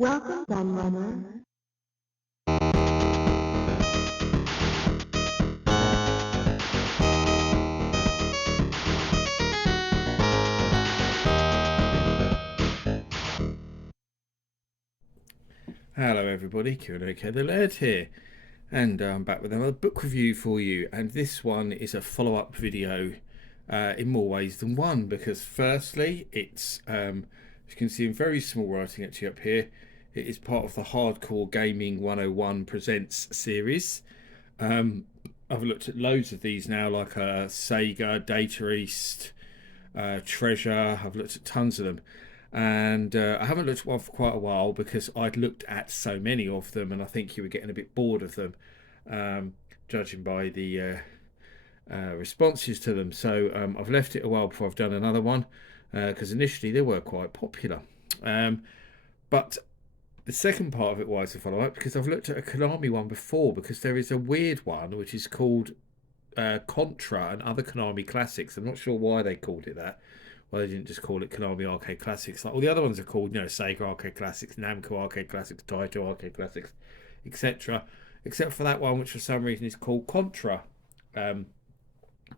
Welcome, Gunrunner. Hello everybody, Kurt the Laird here, and I'm back with another book review for you. And this one is a follow-up video in more ways than one, because firstly, it's as you can see in very small writing actually up here, it is part of the Hardcore Gaming 101 Presents series. I've looked at loads of these now, like Sega, Data East, Treasure. I've looked at tons of them, and I haven't looked at one for quite a while because I'd looked at so many of them, and I think you were getting a bit bored of them, judging by the responses to them. So I've left it a while before I've done another one, because initially they were quite popular. But the second part of it was to follow up because I've looked at a Konami one before, because there is a weird one which is called Contra and Other Konami Classics. I'm not sure why they called it that. Well, they didn't just call it Konami Arcade Classics. Like all the other ones are called, Sega Arcade Classics, Namco Arcade Classics, Taito Arcade Classics, etc. Except for that one, which for some reason is called Contra, and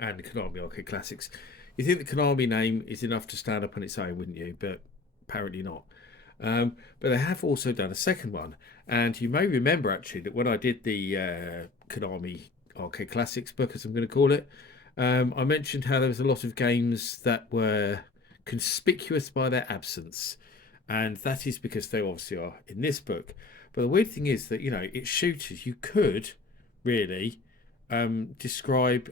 Konami Arcade Classics. You think the Konami name is enough to stand up on its own, wouldn't you? But apparently not. But they have also done a second one, and you may remember actually that when I did the Konami Arcade Classics book, as I'm going to call it, I mentioned how there was a lot of games that were conspicuous by their absence, and that is because they obviously are in this book. But the weird thing is that it's shooters. You could really describe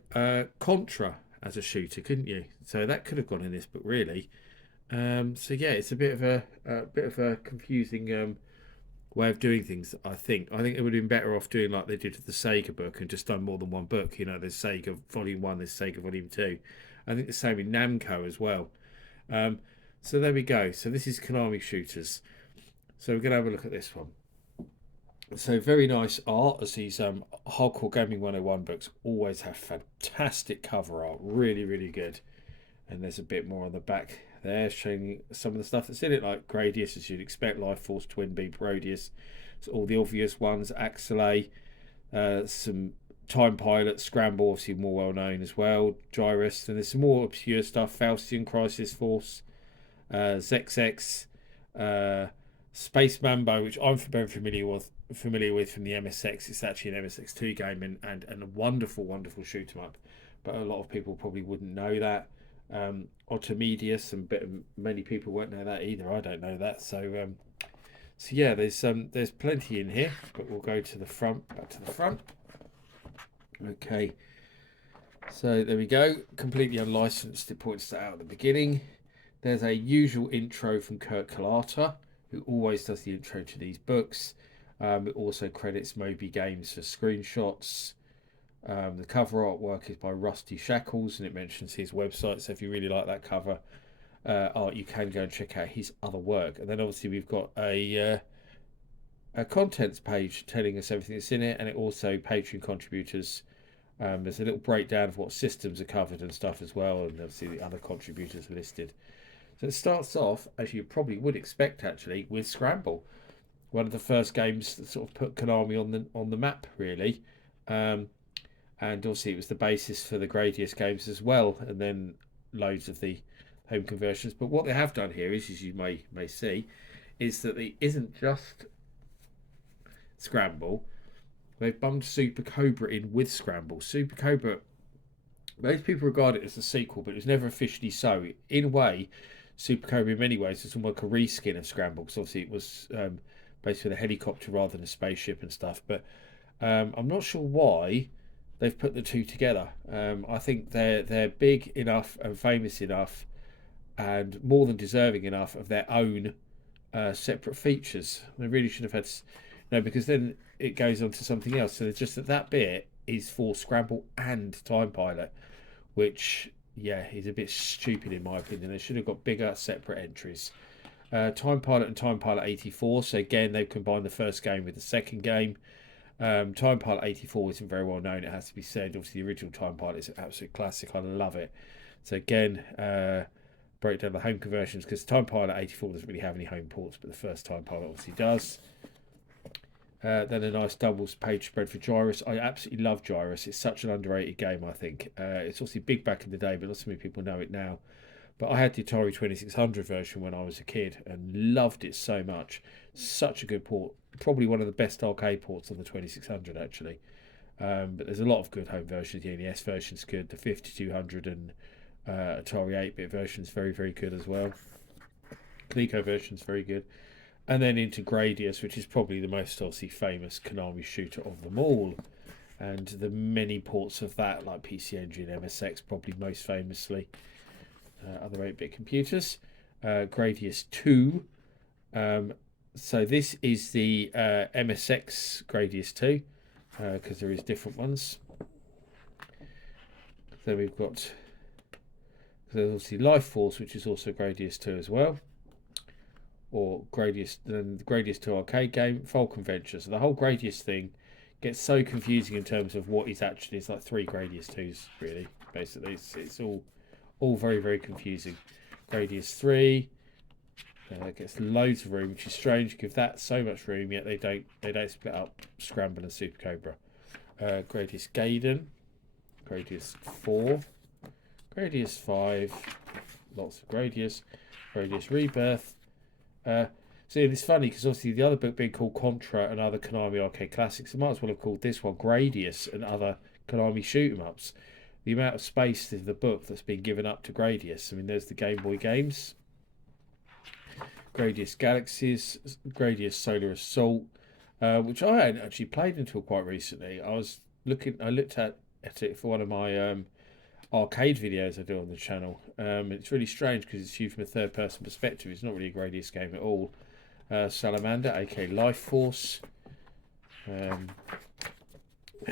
Contra as a shooter, couldn't you? So that could have gone in this book, really. So yeah, it's a bit of a confusing way of doing things. I think it would have been better off doing like they did with the Sega book and just done more than one book. There's Sega Volume 1, there's Sega Volume 2. I think the same in Namco as well. Um, so there we go. So this is Konami Shooters. So we're going to have a look at this one. So very nice art, as these Hardcore Gaming 101 books always have fantastic cover art. Really, really good. And there's a bit more on the back there showing some of the stuff that's in it, like Gradius, as you'd expect, Life Force, Twin Beam, Rodius. So all the obvious ones, Axelay, some Time Pilot, Scramble, obviously more well known as well, Gyrus, and there's some more obscure stuff, Faustian, Crisis Force, ZexX, Space Mambo, which I'm very familiar with from the MSX. It's actually an MSX2 game, and a wonderful, wonderful shoot 'em up. But a lot of people probably wouldn't know that. Otomedius, and many people won't know that either. I don't know that. So yeah, there's plenty in here, but we'll go to the front. Back to the front. Okay. So there we go. Completely unlicensed. It points that out at the beginning. There's a usual intro from Kurt Kalata, who always does the intro to these books. It also credits Moby Games for screenshots. The cover artwork is by Rusty Shackles, and it mentions his website. So if you really like that cover art, you can go and check out his other work. And then obviously we've got a contents page telling us everything that's in it, and it also Patreon contributors. There's a little breakdown of what systems are covered and stuff as well, and obviously the other contributors are listed. So it starts off, as you probably would expect, actually, with Scramble, one of the first games that sort of put Konami on the map, really. And obviously it was the basis for the Gradius games as well, and then loads of the home conversions. But what they have done here is, as you may see, is that it isn't just Scramble. They've bummed Super Cobra in with Scramble. Super Cobra, most people regard it as a sequel, but it was never officially so. In a way, Super Cobra in many ways is almost like a reskin of Scramble, because obviously it was based with a helicopter rather than a spaceship and stuff. But I'm not sure why they've put the two together. I think they're big enough and famous enough, and more than deserving enough of their own separate features. They really should have had, because then it goes on to something else. So it's just that bit is for Scramble and Time Pilot, which is a bit stupid in my opinion. They should have got bigger separate entries. Time Pilot and Time Pilot 84. So again, they've combined the first game with the second game. Time Pilot 84 isn't very well known, it has to be said. Obviously, the original Time Pilot is an absolute classic. I love it. So again, break down the home conversions, because Time Pilot 84 doesn't really have any home ports, but the first Time Pilot obviously does. Then a nice doubles page spread for Gyrus. I absolutely love Gyrus. It's such an underrated game, I think. It's obviously big back in the day, but not so many people know it now. But I had the Atari 2600 version when I was a kid and loved it so much. Such a good port. Probably one of the best arcade ports on the 2600, actually. But there's a lot of good home versions. The NES version's good. The 5200 and Atari 8-bit version's very, very good as well. Coleco version's very good. And then into Gradius, which is probably the most obviously famous Konami shooter of them all. And the many ports of that, like PC Engine, MSX, probably most famously. Other 8-bit computers. Gradius 2. So this is the MSX Gradius 2, because there is different ones. Then we've got, there's obviously Life Force, which is also Gradius 2 as well. Or Gradius, then the Gradius 2 arcade game, Falcon Venture. So the whole Gradius thing gets so confusing in terms of what is actually, it's like 3 Gradius 2s, really, basically. It's all very, very confusing. Gradius 3 gets loads of room, which is strange. Give that so much room, yet they don't split up Scramble and Super Cobra. Gradius Gaiden, Gradius 4, Gradius 5, lots of Gradius Rebirth. So it's funny because obviously the other book being called Contra and other Konami arcade classics, I might as well have called this one Gradius and other Konami shoot 'em ups. The amount of space in the book that's been given up to Gradius. I mean, there's the Game Boy games, Gradius Galaxies, Gradius Solar Assault, which I hadn't actually played until quite recently. I looked at it for one of my arcade videos I do on the channel. It's really strange because it's viewed from a third-person perspective. It's not really a Gradius game at all. Salamander, aka Life Force,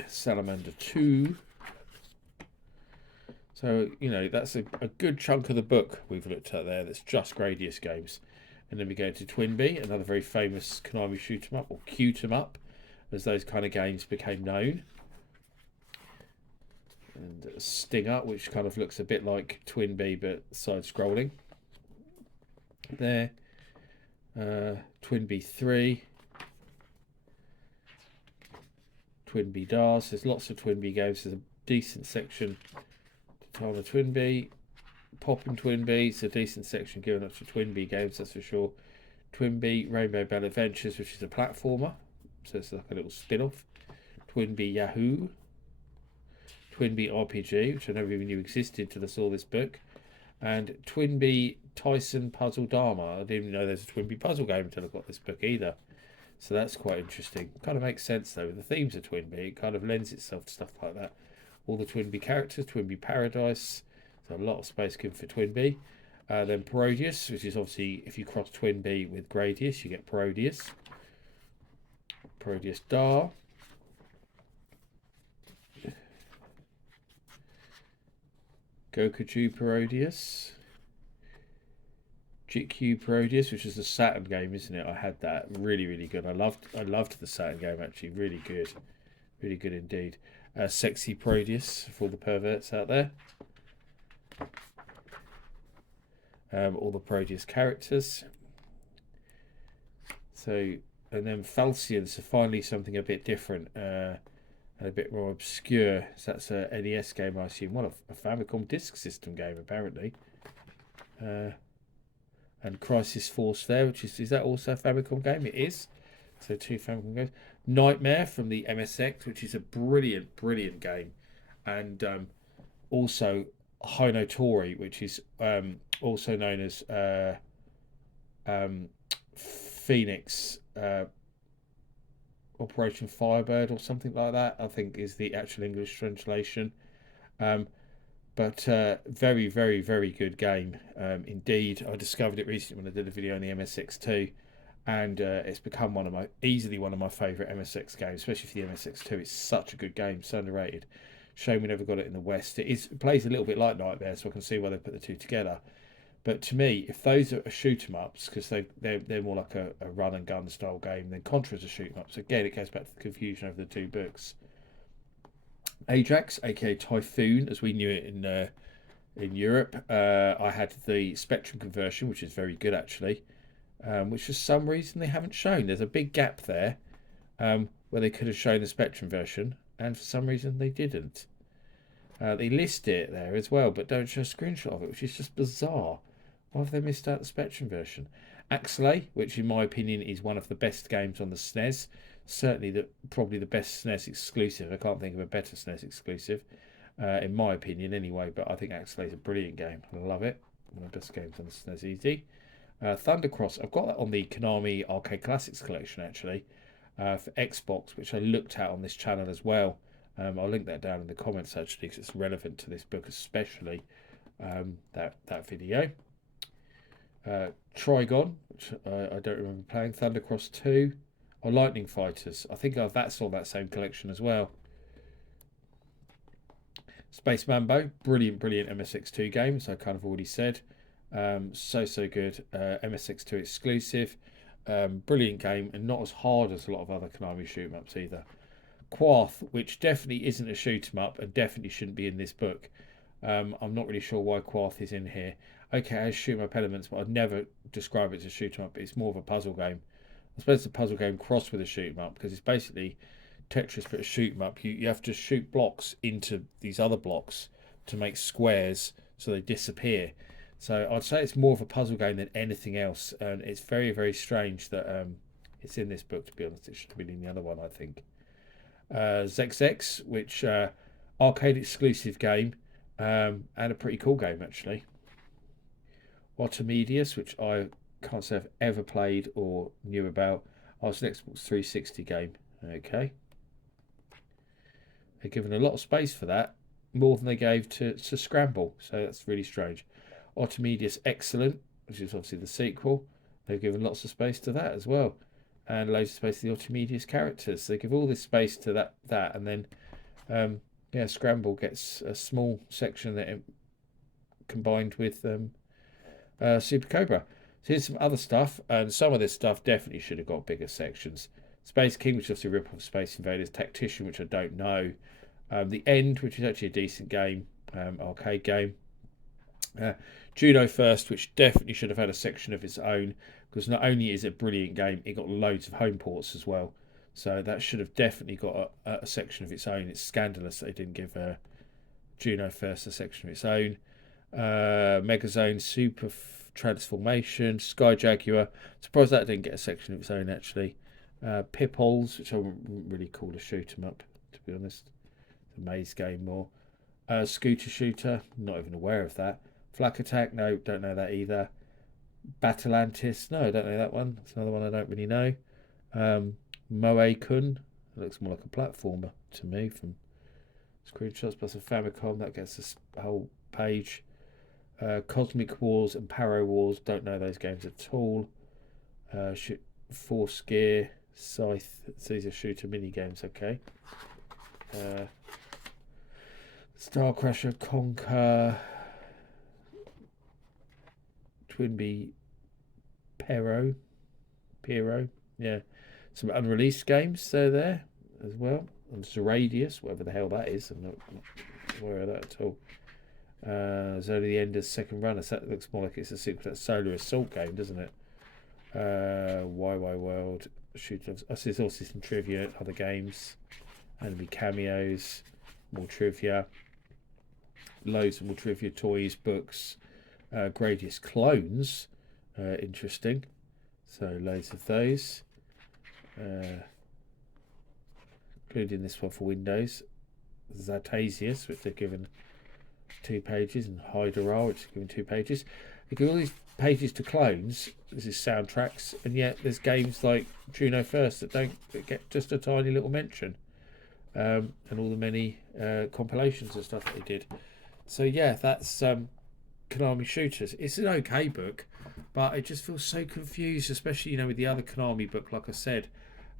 Salamander 2. So, you know, that's a good chunk of the book we've looked at there. That's just Gradius games. And then we go to Twinbee, another very famous Konami shoot 'em up, or cute 'em up, as those kind of games became known. And Sting Up, which kind of looks a bit like Twinbee but side-scrolling. There. Twinbee 3. Twinbee Dars. There's lots of Twinbee games. There's a decent section on the Twinbee. Pop and Twinbee. It's a decent section given up to Twinbee games, that's for sure. Twinbee Rainbow Bell Adventures, which is a platformer. So it's like a little spin-off. Twinbee Yahoo. Twinbee RPG, which I never even knew existed till I saw this book. And Twinbee Tyson Puzzle Dharma. I didn't even know there's a Twinbee puzzle game until I got this book either. So that's quite interesting. Kind of makes sense though. With the themes of Twinbee, it kind of lends itself to stuff like that. All the Twinbee characters, Twinbee Paradise. So a lot of space given for Twinbee. Then Parodius, which is obviously if you cross Twinbee with Gradius, you get Parodius. Parodius Dar. Gokuju Parodius. GQ Parodius, which is the Saturn game, isn't it? I had that. Really, really good. I loved the Saturn game actually. Really good. Really good indeed. Sexy Parodius for all the perverts out there. All the Parodius characters. So, and then Falcion, so finally something a bit different. And a bit more obscure. So that's a NES game, I assume. What a Famicom Disk System game, apparently. And Crisis Force there, which is that also a Famicom game? It is. So 2 Famicom games. Nightmare from the MSX, which is a brilliant, brilliant game. And also Hinotori, which is also known as Phoenix Operation Firebird or something like that, I think is the actual English translation. But very, very, very good game indeed. I discovered it recently when I did a video on the MSX2, and it's become easily one of my favourite MSX games, especially for the MSX2. It's such a good game, so underrated. Shame we never got it in the West. It plays a little bit like Nightmare, so I can see why they put the two together. But to me, if those are shoot 'em ups, because they're more like a run and gun style game, then Contra's a shoot 'em up. So again, it goes back to the confusion over the two books. Ajax, aka Typhoon, as we knew it in in Europe. I had the Spectrum conversion, which is very good actually, which for some reason they haven't shown. There's a big gap there where they could have shown the Spectrum version, and for some reason they didn't. They list it there as well, but don't show a screenshot of it, which is just bizarre. Why have they missed out the Spectrum version? Axelay, which in my opinion is one of the best games on the SNES, certainly probably the best SNES exclusive. I can't think of a better SNES exclusive, in my opinion anyway, but I think Axelay is a brilliant game. I love it. One of the best games on the SNES, easy. Thundercross, I've got that on the Konami Arcade Classics collection actually, for Xbox, which I looked at on this channel as well. I'll link that down in the comments actually because it's relevant to this book, especially that video. Trigon, which I don't remember playing. Thundercross 2, or Lightning Fighters. I think that's all that same collection as well. Space Mambo, brilliant MSX2 game, as I kind of already said. So good. MSX2 exclusive. Brilliant game, and not as hard as a lot of other Konami shoot 'em ups either. Quarth, which definitely isn't a shoot 'em up and definitely shouldn't be in this book. I'm not really sure why Quarth is in here. Okay, it has shoot 'em up elements, but I'd never describe it as a shoot 'em up. It's more of a puzzle game. I suppose it's a puzzle game crossed with a shoot 'em up because it's basically Tetris but a shoot 'em up. You have to shoot blocks into these other blocks to make squares so they disappear. So I'd say it's more of a puzzle game than anything else, and it's very strange that it's in this book. To be honest, it should have been in the other one, I think. ZexX, which arcade exclusive game, and a pretty cool game actually. Archimedes, which I can't say I've ever played or knew about. Oh, it's an Xbox 360 game. Okay. They're given a lot of space for that, more than they gave to Scramble, so that's really strange. Archimedes Excellent, which is obviously the sequel. They've given lots of space to that as well, and loads of space to the Archimedes characters. They give all this space to that, and then yeah, Scramble gets a small section that combined with Super Cobra. So here's some other stuff, and some of this stuff definitely should have got bigger sections. Space King, which is obviously a rip off Space Invaders. Tactician, which I don't know. The End, which is actually a decent game, arcade game. Juno First, which definitely should have had a section of its own, because not only is it a brilliant game, it got loads of home ports as well. So that should have definitely got a section of its own. It's scandalous that they didn't give Juno First a section of its own. Megazone Super Transformation, Sky Jaguar. Surprised that didn't get a section of its own actually. Pippols, which I wouldn't really call a shoot 'em up, to be honest. It's a maze game more. Scooter Shooter, not even aware of that. Flak Attack, no, don't know that either. Battleantis, no, I don't know that one. That's another one I don't really know. Moe-kun, looks more like a platformer to me from screenshots, plus a Famicom, that gets a whole page. Cosmic Wars and Paro Wars, don't know those games at all. Force Gear, Scythe, so these are shooter mini games, okay. Star Crusher, Conquer, Twinbee, Pyro, yeah. Some unreleased games there as well. And Zeradius, whatever the hell that is, I'm not aware of that at all. It's only the end of second run. That looks more like it's a sequel to that Solar Assault game, doesn't it? YY World, Shooters. I see there's also some trivia, other games, enemy cameos, more trivia, loads of more trivia, toys, books, Gradius clones, interesting. So loads of those, including this one for Windows. Zatasius, which they've given 2 pages, and Hyderal, which is given 2 pages. They give all these pages to clones. This is soundtracks, and yet there's games like Juno First that get just a tiny little mention, and all the many compilations and stuff that they did. So yeah, that's Konami Shooters. It's an okay book, but it just feels so confused, especially with the other Konami book, like I said,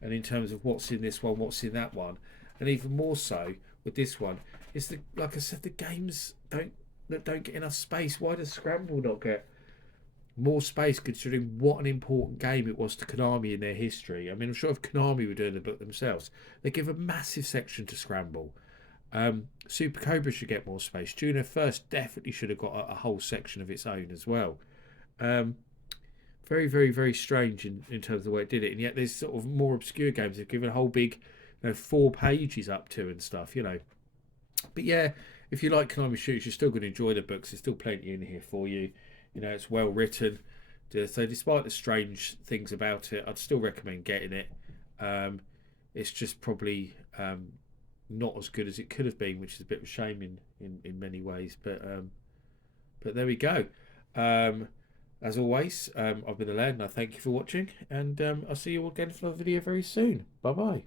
and in terms of what's in this one, what's in that one, and even more so with this one. It's like I said, the games don't get enough space. Why does Scramble not get more space, considering what an important game it was to Konami in their history? I mean, I'm sure if Konami were doing the book themselves, they'd give a massive section to Scramble. Super Cobra should get more space. Juno First definitely should have got a whole section of its own as well. Um, very, very, very strange in terms of the way it did it. And yet there's sort of more obscure games they've given a whole big 4 pages up to and stuff, you know. But yeah, if you like Konami Shooters, you're still going to enjoy the books. There's still plenty in here for you. You know, it's well written. So despite the strange things about it, I'd still recommend getting it. Um, it's just probably not as good as it could have been, which is a bit of a shame in many ways. But there we go. Um, as always, I've been the lad, and I thank you for watching, and I'll see you all again for another video very soon. Bye bye.